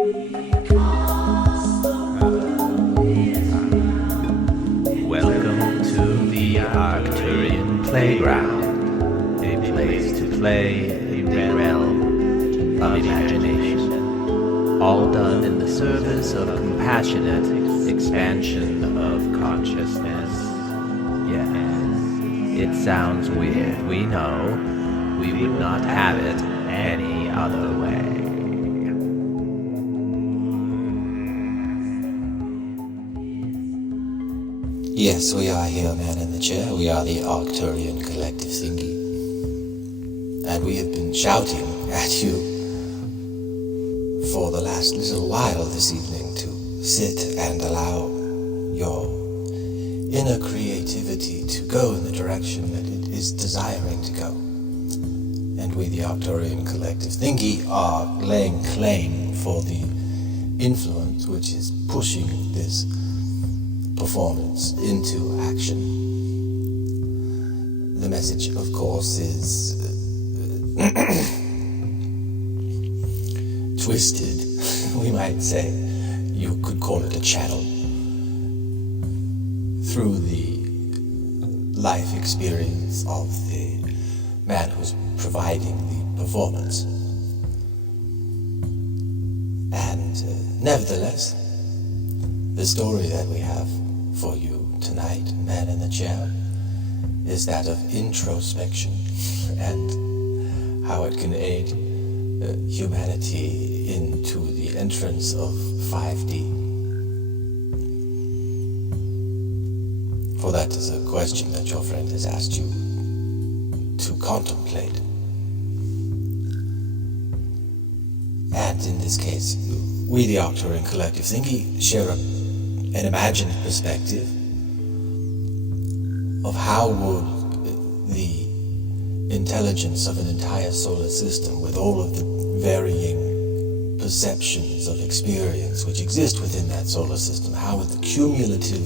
Welcome to the Arcturian Playground, a place to play in the realm of imagination, all done in the service of compassionate expansion of consciousness. Yes, it sounds weird, we know. We would not have it any other way. Yes, we are here, man in the chair. We are the Arcturian collective thingy. And we have been shouting at you for the last little while this evening to sit and allow your inner creativity to go in the direction that it is desiring to go. And we, the Arcturian collective thingy, are laying claim for the influence which is pushing this performance into action. The message, of course, is twisted, we might say. You could call it a channel through the life experience of the man who's providing the performance. And nevertheless, the story that we have for you tonight, man in the chair, is that of introspection and how it can aid humanity into the entrance of 5D. For that is a question that your friend has asked you to contemplate. And in this case, we, the Arcturian collective thingy, share an imagined perspective of how would the intelligence of an entire solar system, with all of the varying perceptions of experience which exist within that solar system, how would the cumulative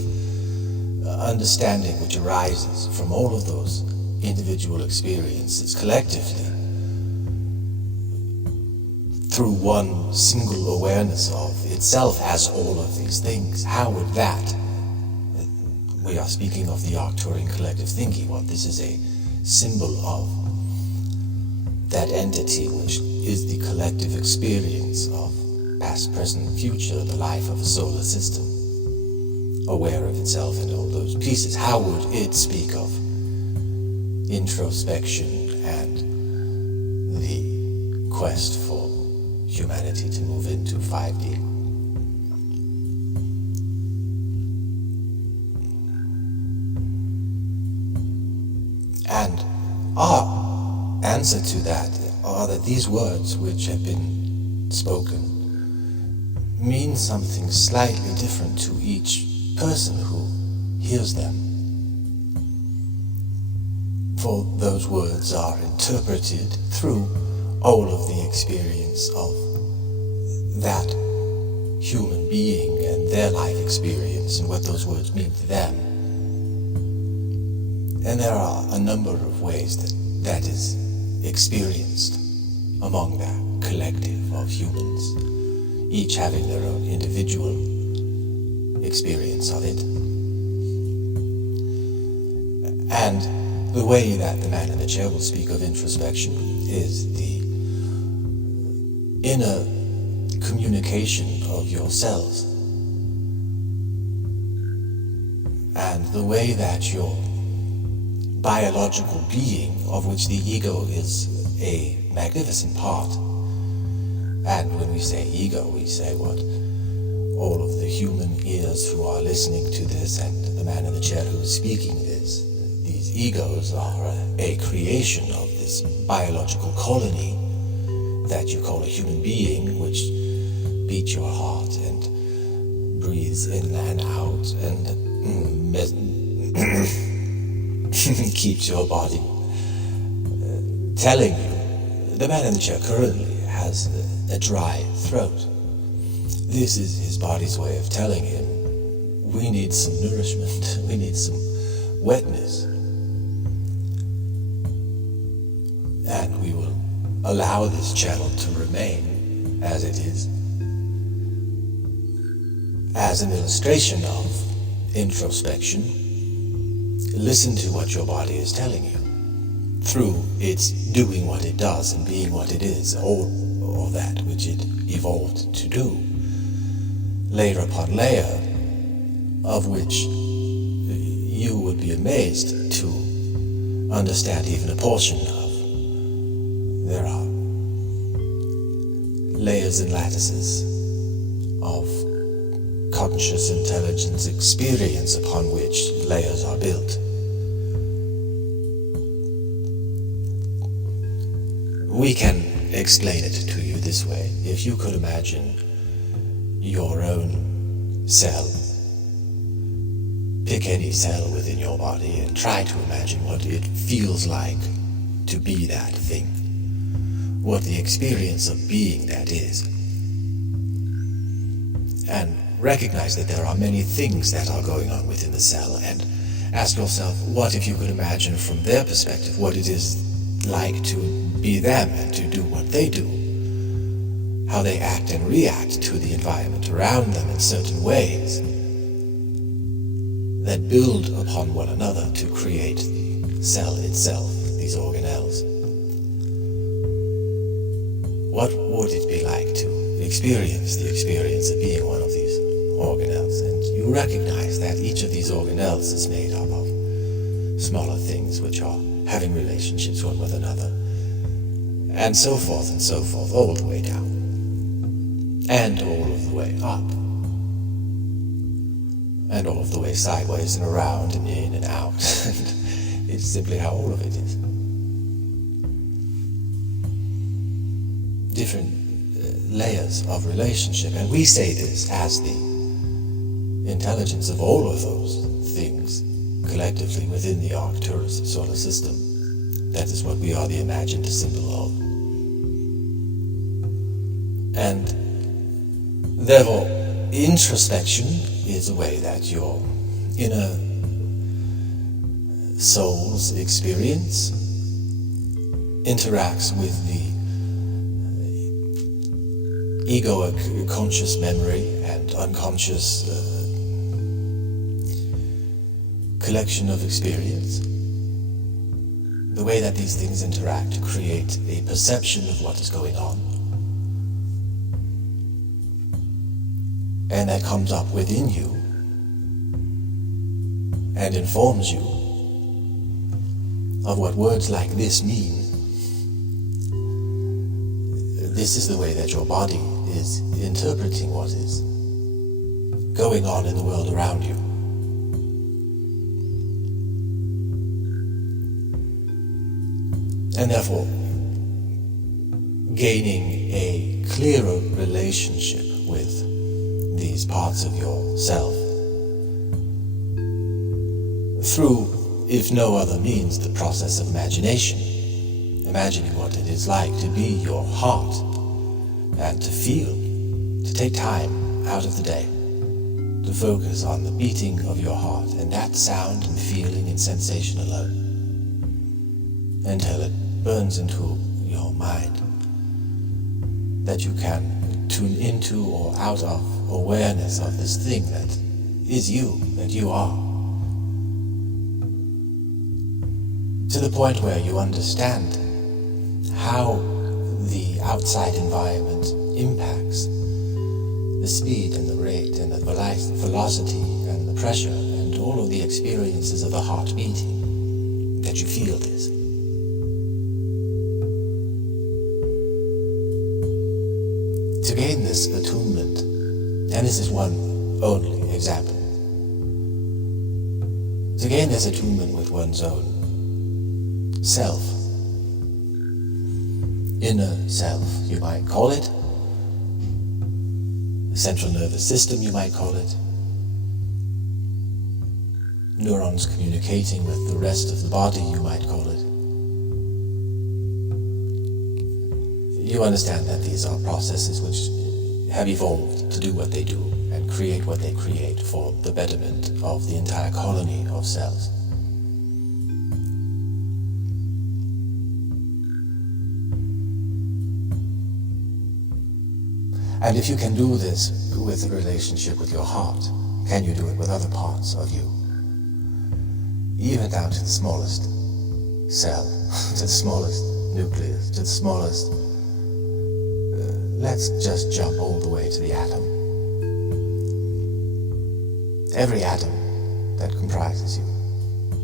understanding which arises from all of those individual experiences collectively through one single awareness of itself as all of these things, how would that, we are speaking of the Arcturian collective thinking, what this is a symbol of that entity which is the collective experience of past, present, future, the life of a solar system, aware of itself and all those pieces. How would it speak of introspection and the quest for humanity to move into 5D? And our answer to that are that these words which have been spoken mean something slightly different to each person who hears them. For those words are interpreted through all of the experience of that human being and their life experience and what those words mean to them. And there are a number of ways that is experienced among that collective of humans, each having their own individual experience of it. And the way that the man in the chair will speak of introspection is the inner communication of yourselves, and the way that your biological being, of which the ego is a magnificent part, and when we say ego, we say what all of the human ears who are listening to this and the man in the chair who is speaking this, these egos are a creation of this biological colony that you call a human being, which beats your heart and breathes in and out and keeps your body telling you. The man in the chair currently has a dry throat. This is his body's way of telling him, we need some nourishment, we need some wetness. And we will allow this channel to remain as it is. as an illustration of introspection, listen to what your body is telling you through its doing what it does and being what it is, all of that which it evolved to do, layer upon layer, of which you would be amazed to understand even a portion of. There are layers and lattices of conscious intelligence experience upon which layers are built. We can explain it to you this way. If you could imagine your own cell, pick any cell within your body and try to imagine what it feels like to be that thing, what the experience of being that is. And recognize that there are many things that are going on within the cell, and ask yourself, what if you could imagine from their perspective what it is like to be them and to do what they do, how they act and react to the environment around them in certain ways that build upon one another to create the cell itself, these organelles. What would it be like to experience the experience of being one of these organelles? And you recognize that each of these organelles is made up of smaller things which are having relationships one with another, and so forth, all the way down, and all of the way up, and all of the way sideways and around and in and out. And it's simply how all of it is. Different layers of relationship, and we say this as the intelligence of all of those things collectively within the Arcturus solar system. That is what we are the imagined symbol of. And therefore, introspection is a way that your inner soul's experience interacts with the egoic conscious memory and unconscious collection of experience. The way that these things interact to create a perception of what is going on. And that comes up within you and informs you of what words like this mean. This is the way that your body is interpreting what is going on in the world around you. And therefore, gaining a clearer relationship with these parts of yourself through, if no other means, the process of imagination, imagining what it is like to be your heart and to feel, to take time out of the day to focus on the beating of your heart and that sound and feeling and sensation alone until it burns into your mind, that you can tune into or out of awareness of this thing that is you, that you are, to the point where you understand how the outside environment impacts the speed and the rate and the velocity and the pressure and all of the experiences of the heart beating, that you feel this. To gain this attunement, and this is one only example, to gain this attunement with one's own self, inner self, you might call it, central nervous system, you might call it, neurons communicating with the rest of the body, you might call it. You understand that these are processes which have evolved to do what they do and create what they create for the betterment of the entire colony of cells. And if you can do this with the relationship with your heart, can you do it with other parts of you? Even down to the smallest cell, to the smallest nucleus, to the smallest... let's just jump all the way to the atom. Every atom that comprises you.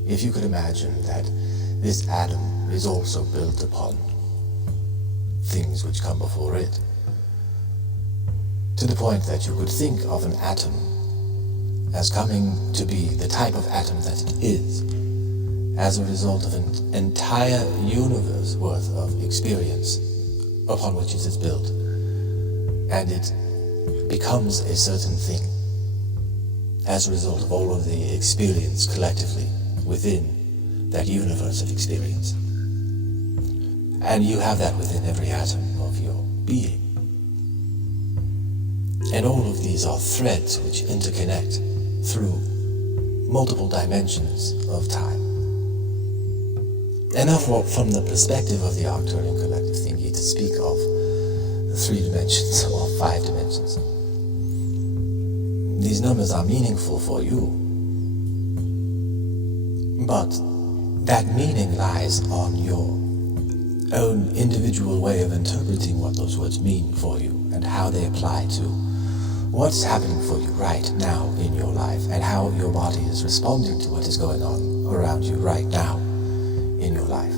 If you could imagine that this atom is also built upon things which come before it, to the point that you could think of an atom as coming to be the type of atom that it is, as a result of an entire universe worth of experience upon which it is built, and it becomes a certain thing as a result of all of the experience collectively within that universe of experience. And you have that within every atom of your being. And all of these are threads which interconnect through multiple dimensions of time. Enough from the perspective of the Arcturian collective thingy to speak of the 3 dimensions or 5 dimensions. These numbers are meaningful for you, but that meaning lies on your own individual way of interpreting what those words mean for you and how they apply to what's happening for you right now in your life and how your body is responding to what is going on around you right now in your life.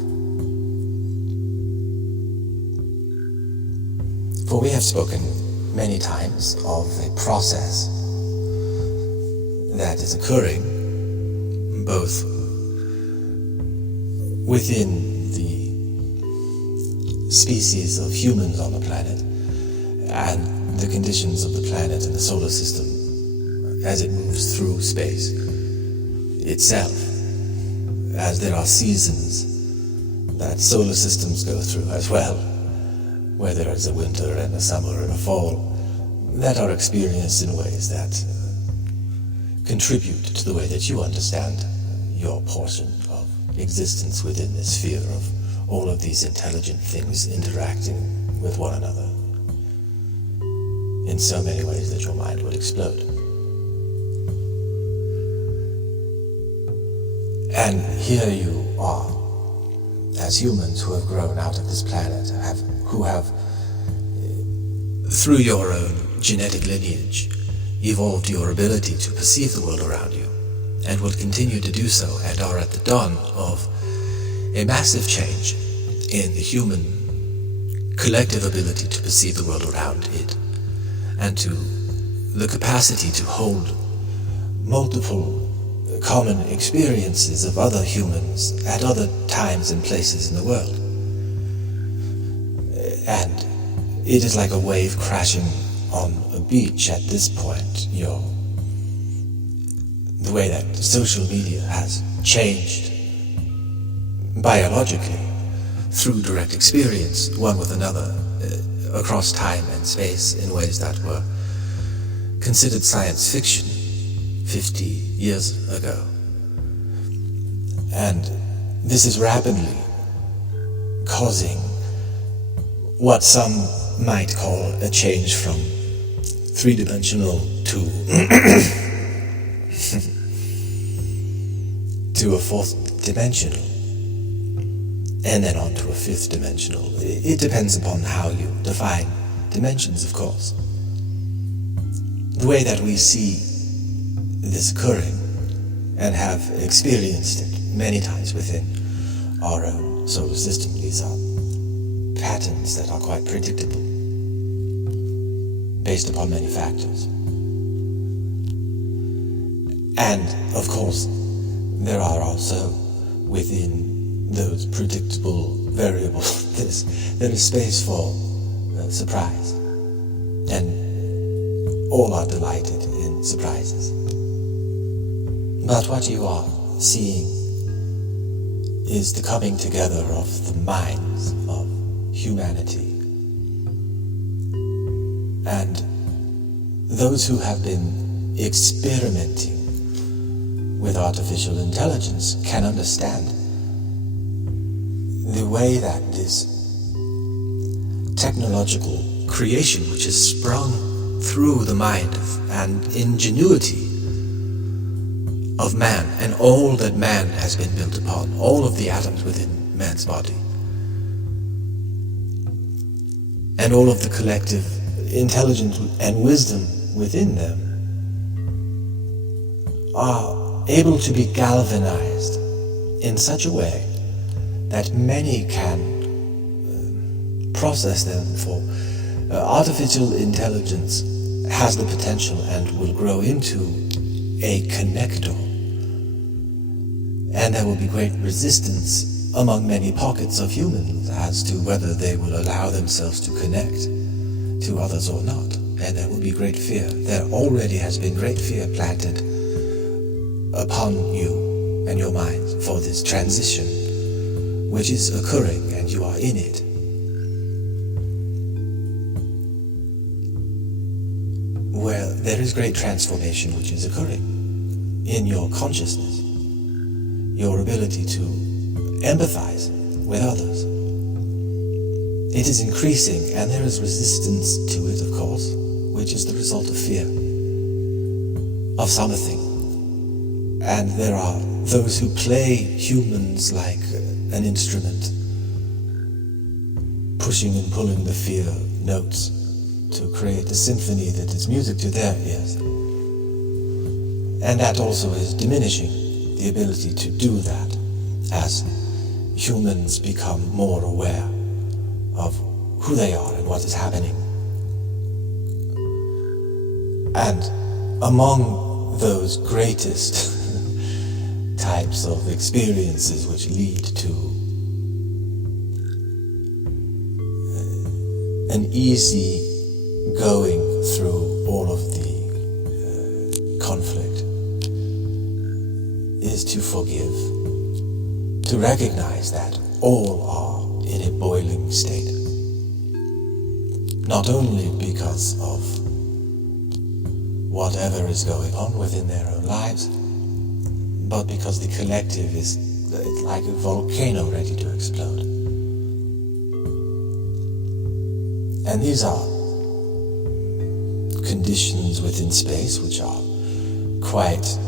For we have spoken many times of a process that is occurring both within the species of humans on the planet and the conditions of the planet and the solar system as it moves through space itself, as there are seasons that solar systems go through as well, where there is a winter and a summer and a fall, that are experienced in ways that contribute to the way that you understand your portion of existence within this sphere of all of these intelligent things interacting with one another in so many ways that your mind would explode. And here you are, as humans who have grown out of this planet, who have, through your own genetic lineage, evolved your ability to perceive the world around you, and will continue to do so, and are at the dawn of a massive change in the human collective ability to perceive the world around it, and to the capacity to hold multiple common experiences of other humans at other times and places in the world. And it is like a wave crashing on a beach at this point. The way that social media has changed biologically through direct experience, one with another, across time and space in ways that were considered science fiction 50 years ago. And this is rapidly causing what some might call a change from 3-dimensional to to a 4th dimensional, and then on to a 5th dimensional. It depends upon how you define dimensions, of course. The way that we see this occurring and have experienced it many times within our own solar system, these are patterns that are quite predictable based upon many factors. And, of course, there are also within those predictable variables, there is space for surprise. And all are delighted in surprises. But what you are seeing is the coming together of the minds of humanity. And those who have been experimenting with artificial intelligence can understand the way that this technological creation which has sprung through the mind and ingenuity of man, and all that man has been built upon, all of the atoms within man's body, and all of the collective intelligence and wisdom within them, are able to be galvanized in such a way that many can process them, for artificial intelligence has the potential and will grow into a connector, and there will be great resistance among many pockets of humans as to whether they will allow themselves to connect to others or not, and there will be great fear. There already has been great fear planted upon you and your minds for this transition which is occurring, and you are in it. Where there is great transformation which is occurring in your consciousness, your ability to empathize with others. It is increasing, and there is resistance to it, of course, which is the result of fear of something. And there are those who play humans like an instrument, pushing and pulling the fear notes to create a symphony that is music to their ears. And that also is diminishing the ability to do that as humans become more aware of who they are and what is happening. And among those greatest types of experiences which lead to an easy going through all of the conflict is to forgive, to recognize that all are in a boiling state, not only because of whatever is going on within their own lives, but because the collective is like a volcano ready to explode. And these are conditions within space which are quite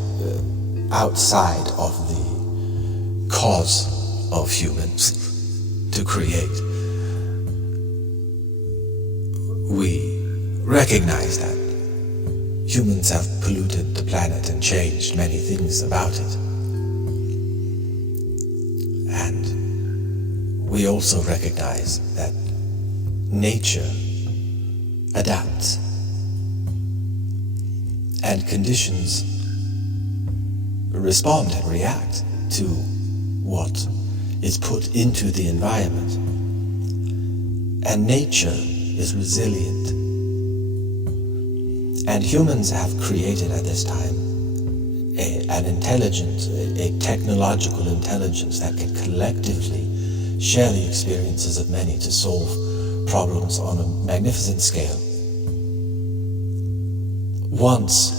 outside of the cause of humans to create. We recognize that humans have polluted the planet and changed many things about it. And we also recognize that nature adapts, and conditions respond and react to what is put into the environment. And nature is resilient. And humans have created at this time an intelligence, a technological intelligence that can collectively share the experiences of many to solve problems on a magnificent scale. Once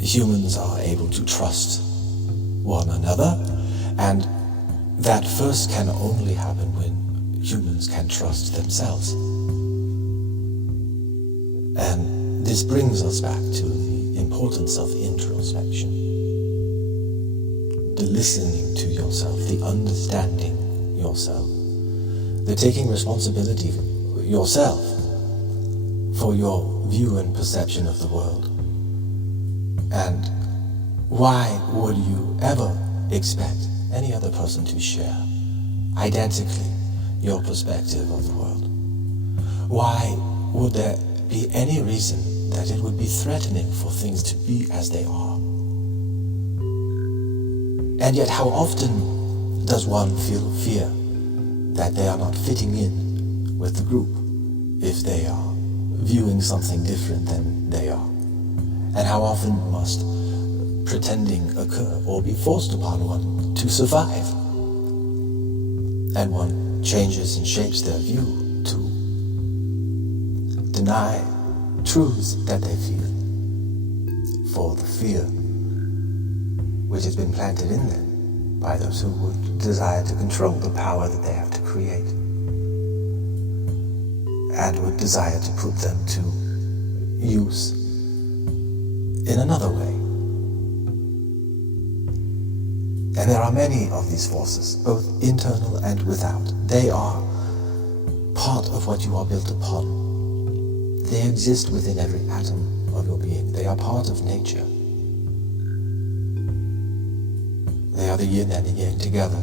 humans are able to trust one another, and that first can only happen when humans can trust themselves. And this brings us back to the importance of introspection, the listening to yourself, the understanding yourself, the taking responsibility yourself for your view and perception of the world. And why would you ever expect any other person to share identically your perspective of the world? Why would there be any reason that it would be threatening for things to be as they are? And yet how often does one feel fear that they are not fitting in with the group if they are viewing something different than they are? And how often must pretending occur or be forced upon one to survive? And one changes and shapes their view to deny truths that they feel for the fear which has been planted in them by those who would desire to control the power that they have to create. and would desire to put them to use in another way. And there are many of these forces, both internal and without. They are part of what you are built upon. They exist within every atom of your being. They are part of nature. They are the yin and the yang together.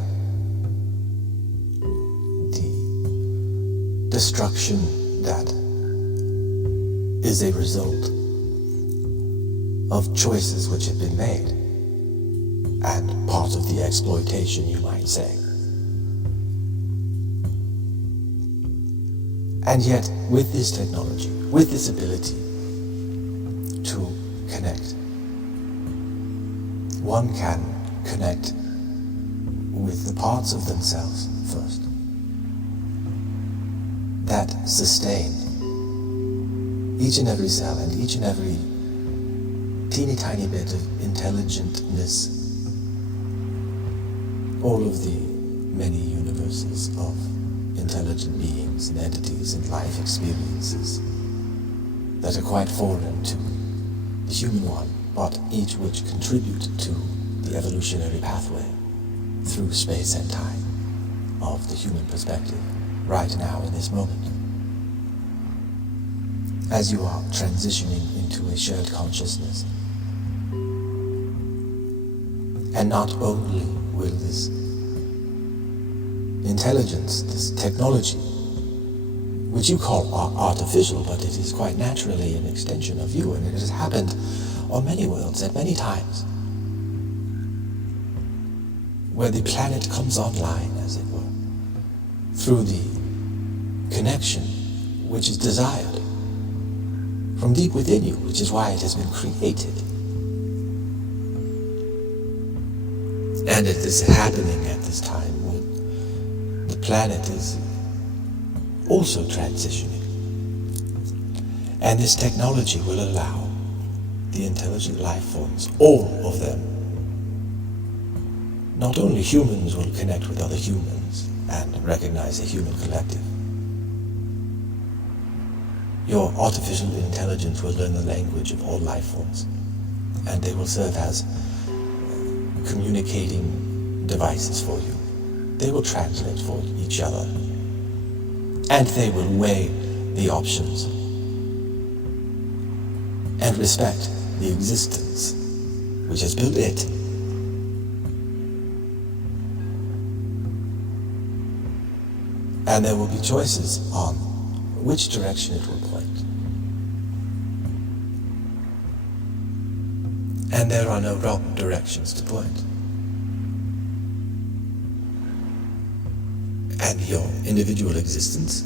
The destruction that is a result of choices which have been made, and part of the exploitation, you might say. And yet, with this technology, with this ability to connect, one can connect with the parts of themselves first that sustain each and every cell and each and every teeny tiny bit of intelligentness, all of the many universes of intelligent beings and entities and life experiences that are quite foreign to the human one, but each which contribute to the evolutionary pathway through space and time of the human perspective right now in this moment. As you are transitioning into a shared consciousness, and not only will this intelligence, this technology, which you call artificial, but it is quite naturally an extension of you, and it has happened on many worlds at many times, where the planet comes online, as it were, through the connection which is desired from deep within you, which is why it has been created. And it is happening at this time when the planet is also transitioning. And this technology will allow the intelligent life forms, all of them, not only humans, will connect with other humans and recognize a human collective. Your artificial intelligence will learn the language of all life forms, and they will serve as communicating devices for you. They will translate for each other, and they will weigh the options and respect the existence which has built it. And there will be choices on which direction it will point. And there are no wrong directions to point. And your individual existence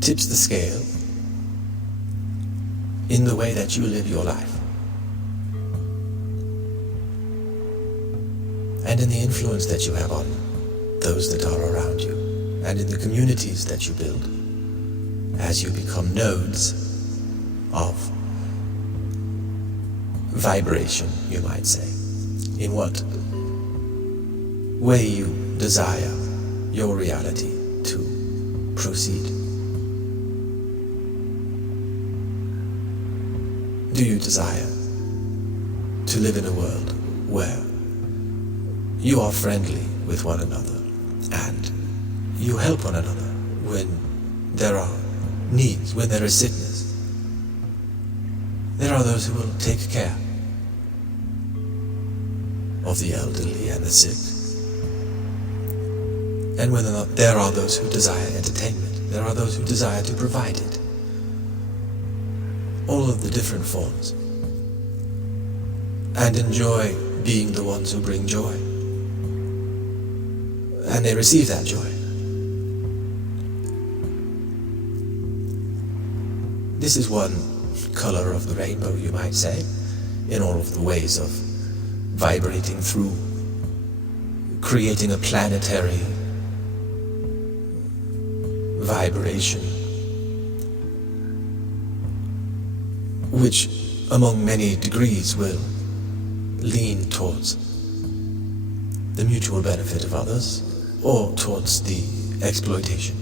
tips the scale in the way that you live your life, and in the influence that you have on those that are around you, and in the communities that you build as you become nodes of vibration, you might say, in what way you desire your reality to proceed. Do you desire to live in a world where you are friendly with one another and you help one another when there are needs, when there is sickness? There are those who will take care of the elderly and the sick. And when there are those who desire entertainment, there are those who desire to provide it. All of the different forms, and enjoy being the ones who bring joy, and they receive that joy. This is one color of the rainbow, you might say, in all of the ways of vibrating through, creating a planetary vibration, which among many degrees will lean towards the mutual benefit of others or towards the exploitation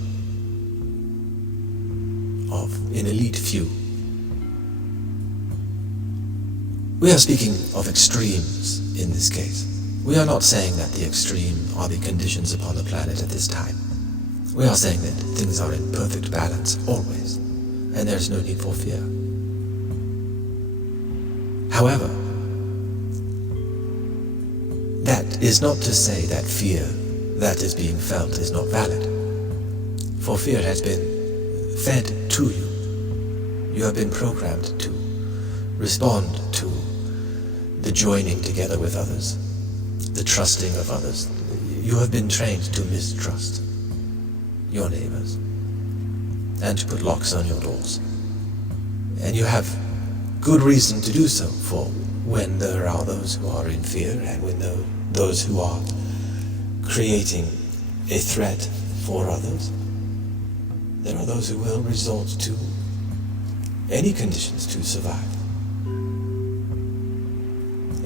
of an elite few. We are speaking of extremes in this case. We are not saying that the extreme are the conditions upon the planet at this time. We are saying that things are in perfect balance always, and there is no need for fear. However, that is not to say that fear that is being felt is not valid. For fear has been fed to you. You have been programmed to respond to the joining together with others, the trusting of others. You have been trained to mistrust your neighbors and to put locks on your doors. And you have good reason to do so, for when there are those who are in fear and when those who are creating a threat for others, there are those who will resort to any conditions to survive.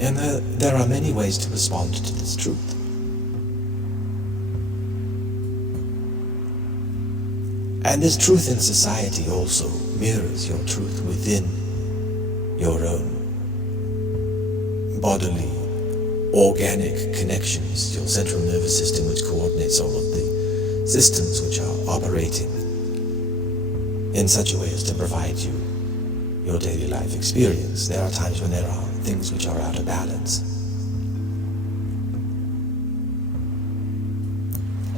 And there are many ways to respond to this truth. And this truth in society also mirrors your truth within your own bodily, organic connections, your central nervous system, which coordinates all of the systems which are operating in such a way as to provide you your daily life experience. There are times when there are things which are out of balance.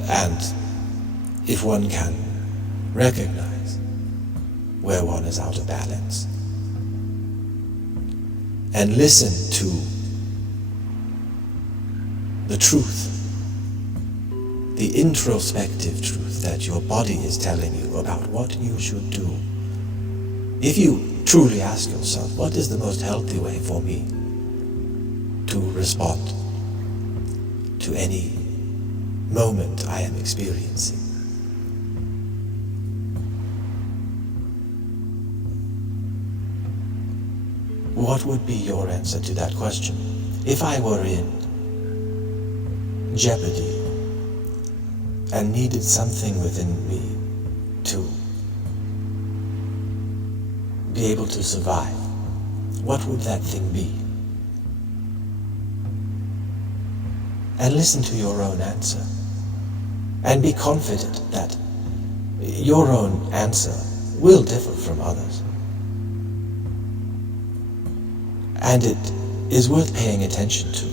And if one can recognize where one is out of balance and listen to the truth, the introspective truth that your body is telling you about what you should do. If you truly ask yourself, what is the most healthy way for me to respond to any moment I am experiencing? What would be your answer to that question? If I were in jeopardy and needed something within me to be able to survive, what would that thing be? And listen to your own answer, and be confident that your own answer will differ from others. And it is worth paying attention to,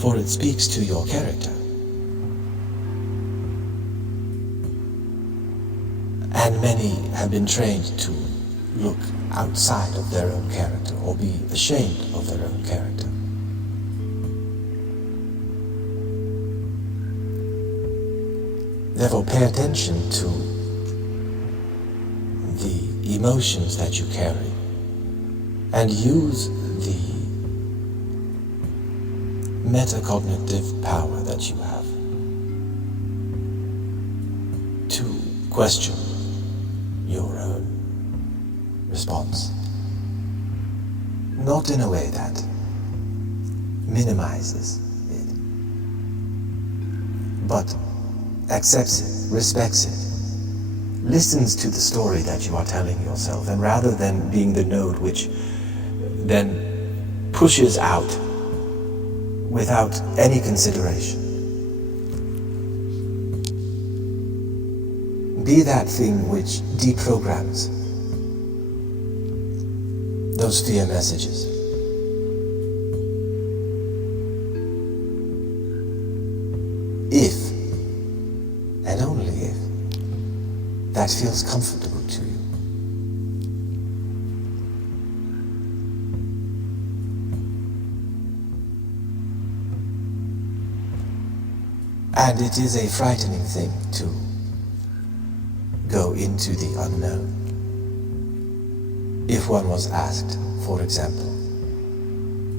for it speaks to your character. And many have been trained to look outside of their own character or be ashamed of their own character. Therefore, pay attention to the emotions that you carry and use the metacognitive power that you have to question your own response. Not in a way that minimizes it, but accepts it, respects it, listens to the story that you are telling yourself, and rather than being the node which then pushes out without any consideration, be that thing which deprograms those fear messages. If, and only if, that feels comfortable to you. And it is a frightening thing to go into the unknown. If one was asked, for example,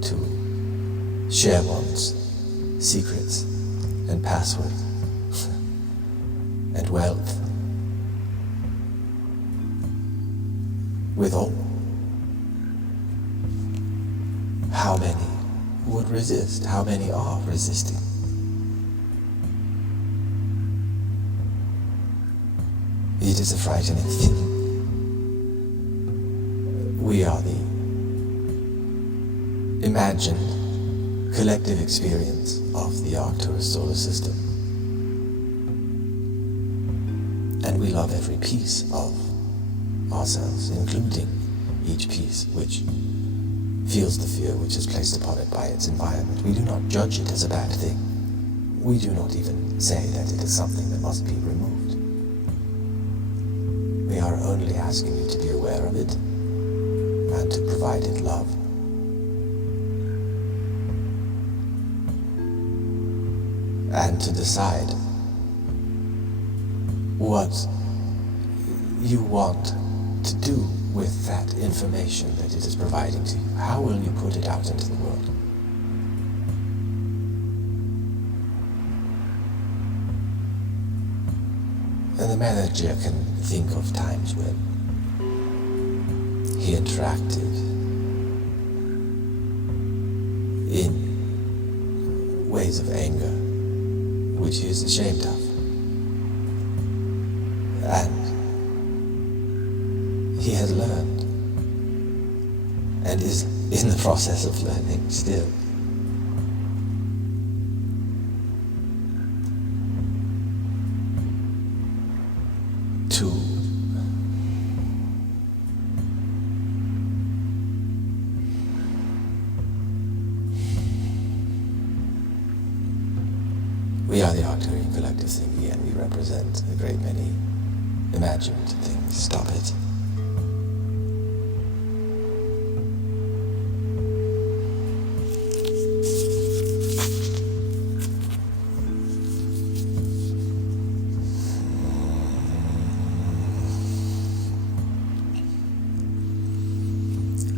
to share one's secrets and passwords and wealth with all, how many would resist? How many are resisting? It is a frightening thing. We are the imagined collective experience of the Arcturus solar system. And we love every piece of ourselves, including each piece which feels the fear which is placed upon it by its environment. We do not judge it as a bad thing. We do not even say that it is something that must be removed. We are only asking you to be aware of it and to provide it love. And to decide what you want to do with that information that it is providing to you. How will you put it out into the world? And the manager can think of times when he interacted in ways of anger which he is ashamed of. And he has learned and is in the process of learning still. We are the Arcturian collective thingy, and we represent a great many imagined things. Stop it.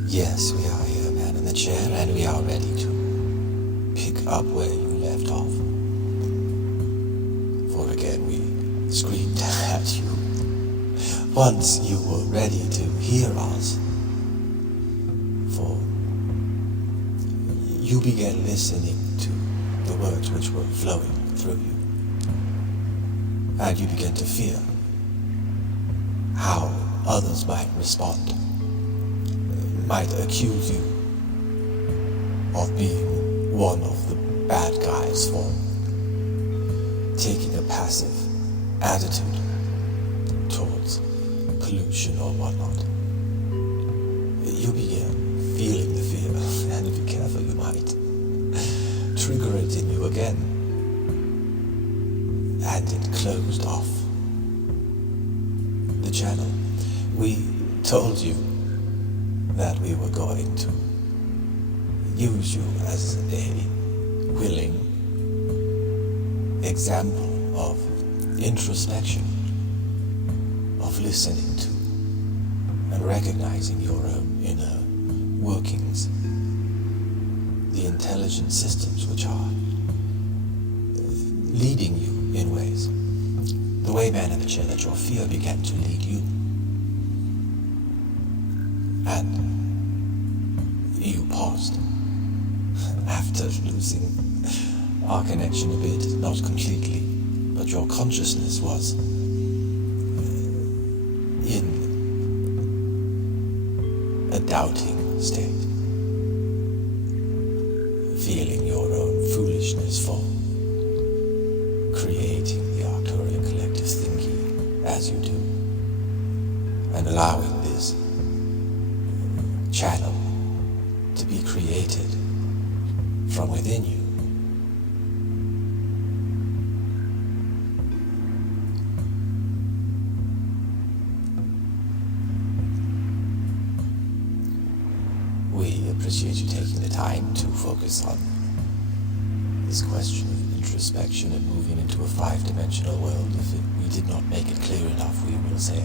Yes, we are here, man in the chair, and we are ready to pick up where you left off. For again, we screamed at you once you were ready to hear us. For you began listening to the words which were flowing through you, and you began to fear how others might respond, might accuse you of being one of the bad guys for taking a passive attitude towards pollution or whatnot. You began feeling the fear, and be careful, you might trigger it in you again. And it closed off the channel. We told you that we were going to use you as a willing example of introspection, of listening to and recognizing your own inner workings, the intelligent systems which are leading you in ways, the way, man in the chair, that your fear began to lead you. And you paused after losing our connection a bit, not completely, but your consciousness was in a doubting state, feeling your own foolishness for creating the Arcturian collective thingy as you do, and allowing this channel to be created from within you. We appreciate you taking the time to focus on this question of introspection and moving into a 5-dimensional world. If we did not make it clear enough, we will say,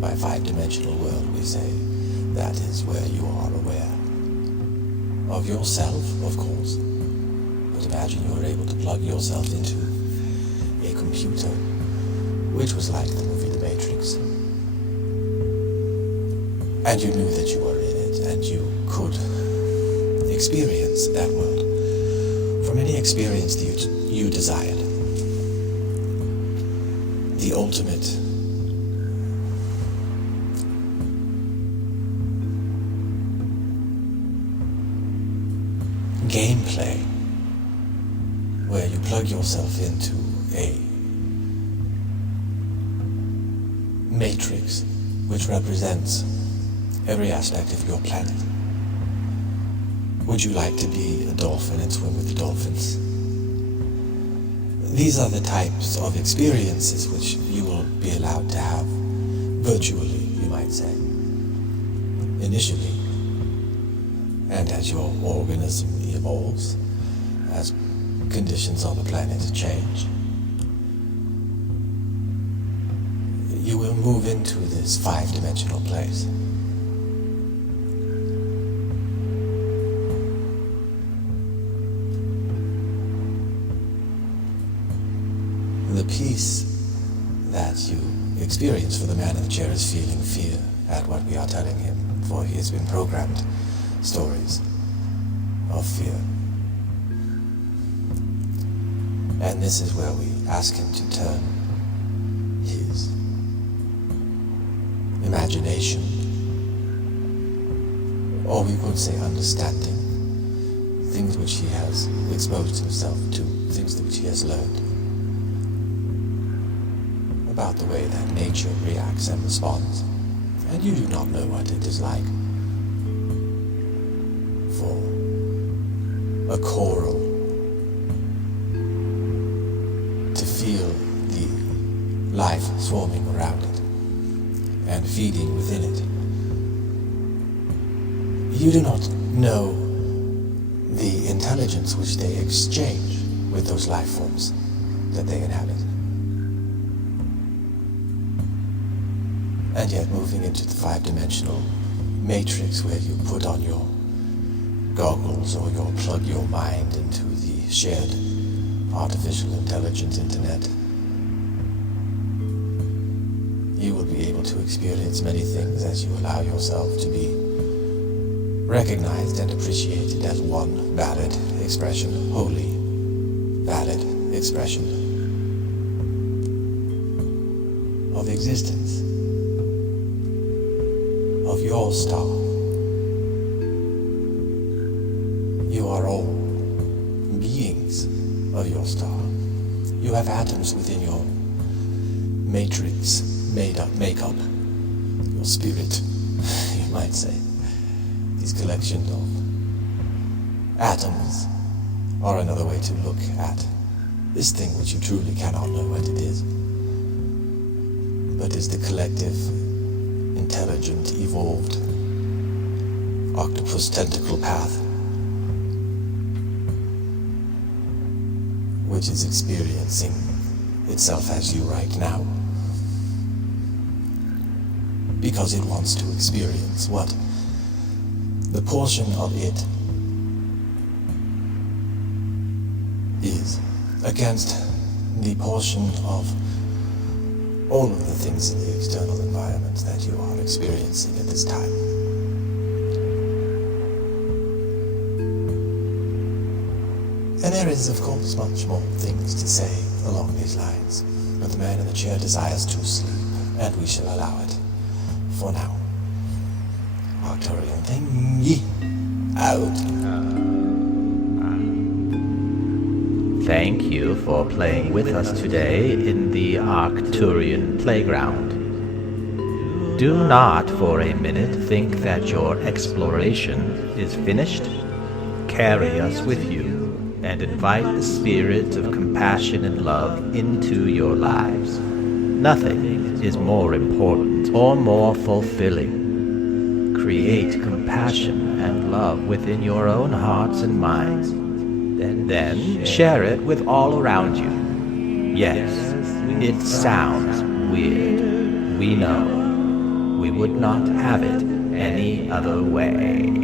by 5-dimensional world we say, that is where you are aware of yourself, of course. But imagine you were able to plug yourself into a computer, which was like the movie The Matrix. And you knew that you were in it, and you could experience that world from any experience that you desired. The ultimate gameplay where you plug yourself into a matrix which represents every aspect of your planet. Would you like to be a dolphin and swim with the dolphins? These are the types of experiences which you will be allowed to have virtually, you might say, initially. And as your organism evolves, as conditions on the planet change, you will move into this 5-dimensional place. The peace that you experience for the man in the chair is feeling fear at what we are telling him, for he has been programmed stories of fear. And this is where we ask him to turn his imagination, or we could say understanding, things which he has exposed himself to, things which he has learned about the way that nature reacts and responds. And you do not know what it is like for a coral to feel the life swarming around it and feeding within it. You do not know the intelligence which they exchange with those life forms that they inhabit. And yet moving into the 5-dimensional matrix where you put on your goggles or you plug your mind into the shared artificial intelligence internet, you will be able to experience many things as you allow yourself to be recognized and appreciated as one valid expression, wholly valid expression of existence, of your star. You are all beings of your star. You have atoms within your matrix make up your spirit, you might say. These collections of atoms are another way to look at this thing which you truly cannot know what it is, but is the collective, intelligent, evolved octopus tentacle path which is experiencing itself as you right now, because it wants to experience what the portion of it is against the portion of all of the things in the external environment that you are experiencing at this time. And there is, of course, much more things to say along these lines, but the man in the chair desires to sleep, and we shall allow it for now. Arcturian thingy out. Thank you for playing with us today in the Arcturian Playground. Do not for a minute think that your exploration is finished. Carry us with you and invite the spirit of compassion and love into your lives. Nothing is more important or more fulfilling. Create compassion and love within your own hearts and minds. Then share it with all around you. Yes, it sounds weird. We know. We would not have it any other way.